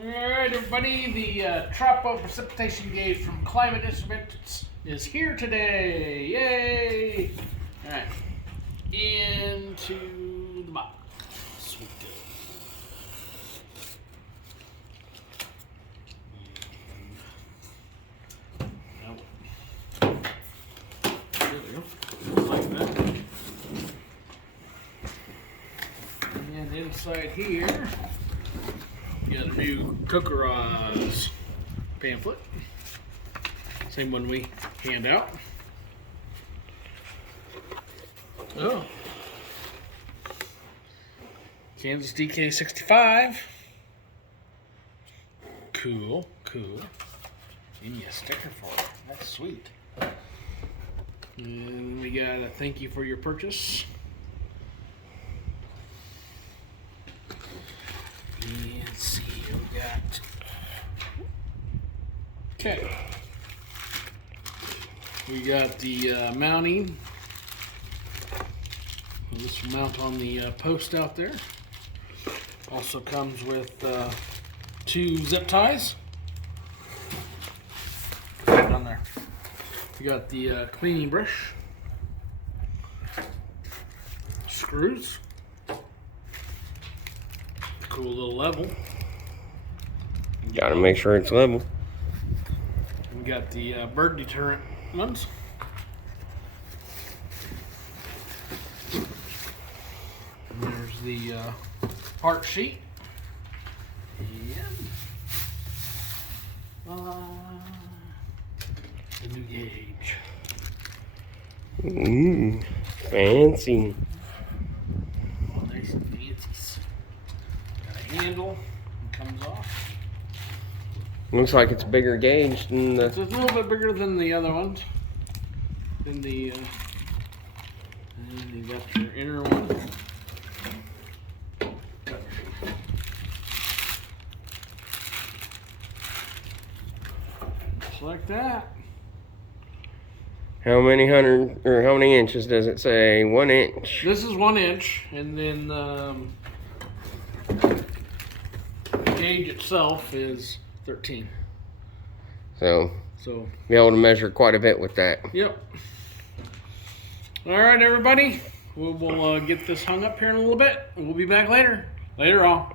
Alright everybody, the TROPO precipitation gauge from Climalytic is here today. Yay! Alright, into the box. Sweet go. There we go. Like that. And inside here, you got a new Cookeraz pamphlet. Same one we hand out. Oh. Kansas DK65. Cool, cool. Give me a sticker for it. That's sweet. And we got a thank you for your purchase. Let's see, we got. Okay. We got the mounting. This will mount on the post out there. Also comes with 2 zip ties. Put it on there. We got the cleaning brush, screws. Cool little level. Gotta make sure it's level. We got the bird deterrent ones. And there's the part sheet. And the new gauge. Fancy. Nice and fancy. Got a handle. It comes off. Looks like it's a bigger gauge than the. It's a little bit bigger than the other ones. Than the. And you got your inner one. Just like that. How many inches does it say? 1 inch. This is 1 inch, and then the gauge itself is 13. So So be able to measure quite a bit with that. yep. All right, everybody. We'll get this hung up here in a little bit. We'll be back later. Later on.